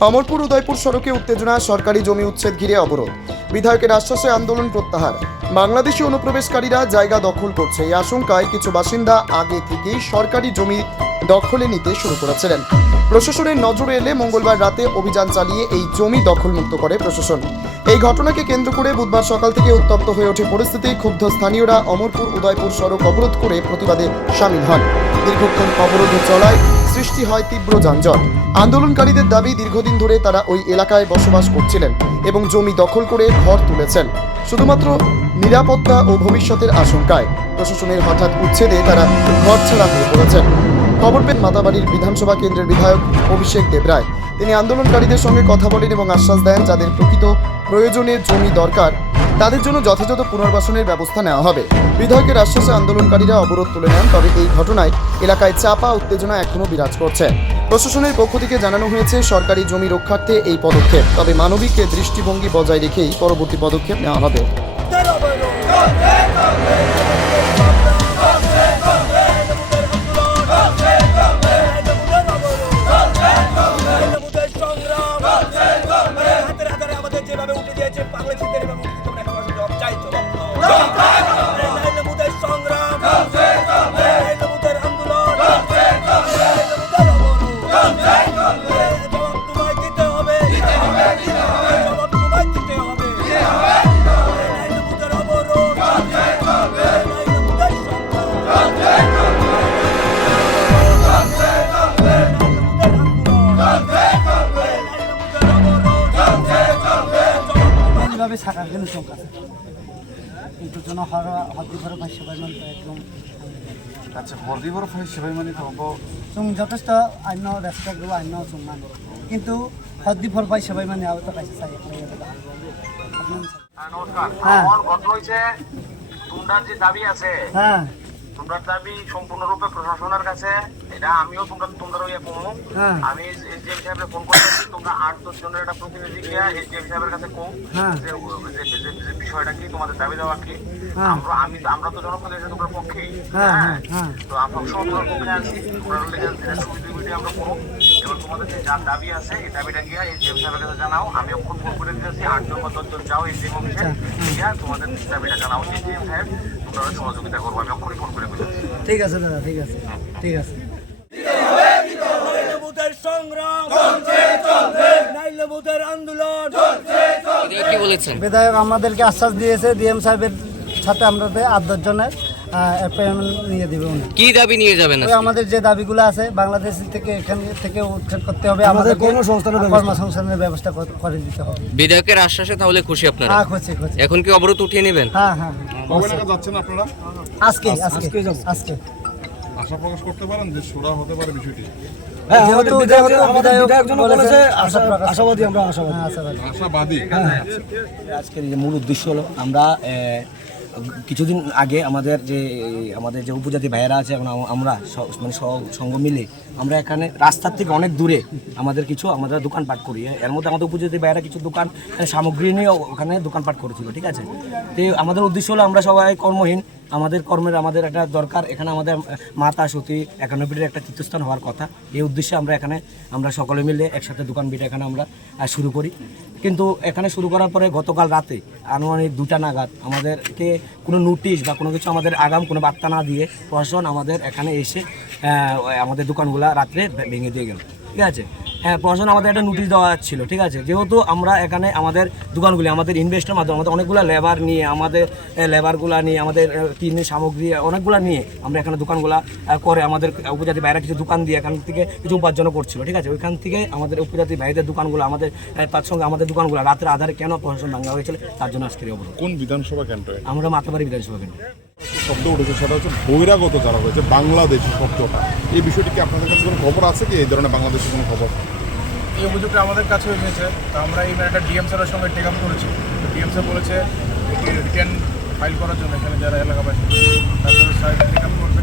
অমরপুর উদয়পুর সড়কে উত্তেজনা সরকারি জমি উচ্ছেদ ঘিরে অবরোধ। বিধায়কের আশ্বাসে আন্দোলন প্রত্যাহার। বাংলাদেশি অনুপ্রবেশকারীরা জায়গা দখল করছে। এই আশঙ্কায় কিছু বাসিন্দা আগে থেকেই সরকারি জমি দখলে নিতে শুরু করেছিলেন। প্রশাসনের নজরে এলে মঙ্গলবার রাতে অভিযান চালিয়ে এই জমি দখলমুক্ত করে প্রশাসন। এই ঘটনাকে কেন্দ্র করে বুধবার সকাল থেকে উত্তপ্ত হয়ে ওঠে পরিস্থিতি। ক্ষুব্ধ স্থানীয়রা অমরপুর, উদয়পুর সড়ক অবরোধ করে প্রতিবাদে সামিল হন। দীর্ঘক্ষণ অবরোধ চলায় সৃষ্টি হয় তীব্র যানজট। আন্দোলনকারীদের দাবি, দীর্ঘদিন ধরে তারা ওই এলাকায় বসবাস করছিলেন এবং জমি দখল করে ঘর তুলেছেন। শুধুমাত্র নিরাপত্তা ও ভবিষ্যতের আশঙ্কায় প্রশাসনের হঠাৎ উচ্ছেদে তারা ঘর ছাড়া হয়ে পড়েছেন। খবর পেন মাতাবাড়ির বিধানসভা কেন্দ্রের বিধায়ক অভিষেক দেবরায়। তিনি আন্দোলনকারীদের সঙ্গে কথা বলেন এবং আশ্বাস দেন, যাদের প্রকৃত প্রয়োজনের জমি দরকার, তাদের জন্য যথাযথ পুনর্বাসনের ব্যবস্থা নেওয়া হবে। বিধায়কের আশ্বাসে আন্দোলনকারীরা অবরোধ তুলে নেন, তবে এই ঘটনায় এলাকায় চাপা উত্তেজনা এখনও বিরাজ করছে। প্রশাসনের পক্ষ থেকে জানানো হয়েছে, সরকারি জমি রক্ষার্থে এই পদক্ষেপ, তবে মানবিককে দৃষ্টিভঙ্গি বজায় রেখেই পরবর্তী পদক্ষেপ নেওয়া হবে। এইভাবে থাকার জন্য চোখ আছে। কিন্তু জন হরদি ঘর ভাই সবাই মানে একদম। আচ্ছা বর্দিবর ফাই সবাই মানে হব। চুং যথেষ্ট অন্য রেসপেক্ট দেবো অন্য চুং মানে কিন্তু হরদি ফর ভাই সবাই মানে আবার তো কাছে চাই। নমস্কার। হ্যাঁ। আমার ঘটনা হয়েছে তোমরা যে দাবি আছে। হ্যাঁ। তোমরা দাবি সম্পূর্ণরূপে প্রশাসনের কাছে এটা আমিও তোমরা তোমরা ইয়ে কমো হ্যাঁ। আমি এসডিএম সাহেবের ফোন করেছি তোমরা আট দশ জনের একটা প্রতিনিধি গিয়া এসডিএম সাহেবের কাছে কম হ্যাঁ। যে বিষয়টা কি তোমাদের দাবি দেওয়া কি হ্যাঁ। আমরা আমি আমরা তো জনপ্রতিনিধি তোমরা পক্ষেই হ্যাঁ। তো আমরা সবার পক্ষে আছি তোমরা লেগে সুবিধা আমরা করো এবার তোমাদের যে যার দাবি আছে এই দাবিটা গিয়া এসডিএম সাহেবের কাছে জানাও আমি ফোন করে দিতেছি আটজন বা দশজন যাও এসডিএম অফিসে গিয়া তোমাদের দাবিটা জানাও এসডিএম সাহেব তোমরা সহযোগিতা করব আমি অক্ষণই ফোন করে ঠিক আছে দাদা ঠিক আছে ঠিক আছে। সংগ্রাম নাইলে আন্দোলন কি বলেছেন? বিধায়ক আমাদেরকে আশ্বাস দিয়েছে ডিএম সাহেবের সাথে আমরা আট দশ জনের অ্যাপয়েন্টমেন্ট নিয়ে দেবে উনি। কি দাবি নিয়ে যাবেন আমাদের যে দাবিগুলো আছে বাংলাদেশ থেকে এখান থেকে উচ্ছেদ করতে হবে আমাদের কর্মসংস্থানের কর্মসংস্থানের ব্যবস্থা করে দিতে হবে। বিধায়কের আশ্বাসে তাহলে খুশি আপনারা? হ্যাঁ খুঁজছি খুঁজছি এখন কি অবরোধ উঠিয়ে নেবেন? হ্যাঁ হ্যাঁ কবে নাগাদ যাচ্ছেন আপনারা? আজকে আজকে আজকে আশা প্রকাশ করতে পারেন যে সুরা হতে পারে বিষয়টি। আশাবাদী আমরা আশাবাদী। হ্যাঁ আশাবাদী। আজকের মূল উদ্দেশ্য হলো আমরা কিছুদিন আগে আমাদের যে আমাদের যে উপজাতি ভাইয়েরা আছে, এবং আমরা মানে সঙ্গ মিলে আমরা এখানে রাস্তার থেকে অনেক দূরে আমাদের কিছু আমাদের দোকানপাট করি। এর মধ্যে আমাদের উপজাতি ভাইয়েরা কিছু দোকান সামগ্রী নিয়ে ওখানে দোকানপাট করেছিল, ঠিক আছে? তো আমাদের উদ্দেশ্য হলো আমরা সবাই কর্মহীন, আমাদের কর্মের, আমাদের একটা দরকার, এখানে আমাদের মাতা, সতী, একানব্বইয়ের একটা তীর্থস্থান হওয়ার কথা। এই উদ্দেশ্যে আমরা এখানে, আমরা সকলে মিলে একসাথে দোকান বিটা এখানে আমরা শুরু করি। কিন্তু এখানে শুরু করার পরে গতকাল রাতে আনুমানিক দুটা নাগাদ আমাদেরকে কোনো নোটিশ বা কোনো কিছু আমাদের আগাম, কোনো বার্তা না দিয়ে প্রশাসন আমাদের এখানে এসে আমাদের দোকানগুলো রাত্রে ভেঙে দিয়ে গেল। ঠিক আছে? হ্যাঁ প্রশাসন আমাদের একটা নোটিশ দেওয়া ছিল ঠিক আছে? যেহেতু আমরা এখানে আমাদের দোকানগুলি আমাদের ইনভেস্টের মাধ্যমে আমাদের অনেকগুলো লেবার নিয়ে আমাদের লেবারগুলো নিয়ে আমাদের টিনের সামগ্রী অনেকগুলো নিয়ে আমরা এখানে দোকানগুলো করে আমাদের উপজাতি বাইরে কিছু দোকান দিয়ে এখান থেকে কিছু উপার্জন করছিল ঠিক আছে? ওইখান থেকে আমাদের উপজাতি ভাইদের দোকানগুলো আমাদের তার সঙ্গে আমাদের দোকানগুলো রাতের আধারে কেন প্রশাসন ভাঙা হয়েছিল তার জন্য আজকের অবরোধ। কোন বিধানসভা কেন্দ্র আমরা মাতাবাড়ি বিধানসভা কেন্দ্র। শব্দ উঠেছে সেটা হচ্ছে বহিরাগত যারা হয়েছে বাংলাদেশি শব্দটা। এই বিষয়টি কি আপনাদের কাছে কোনো খবর আছে কি? এই ধরনের বাংলাদেশের কোনো খবর? এই অভিযোগটা আমাদের কাছে এসেছে। তো আমরা এই একটা ডিএম স্যারের সঙ্গে টেক আপ করেছি। তো ডিএম স্যার বলেছে রিটার্ন ফাইল করার জন্য এখানে যারা এলাকাবাসী তারপরে স্যার টেক আপ করবেন এবং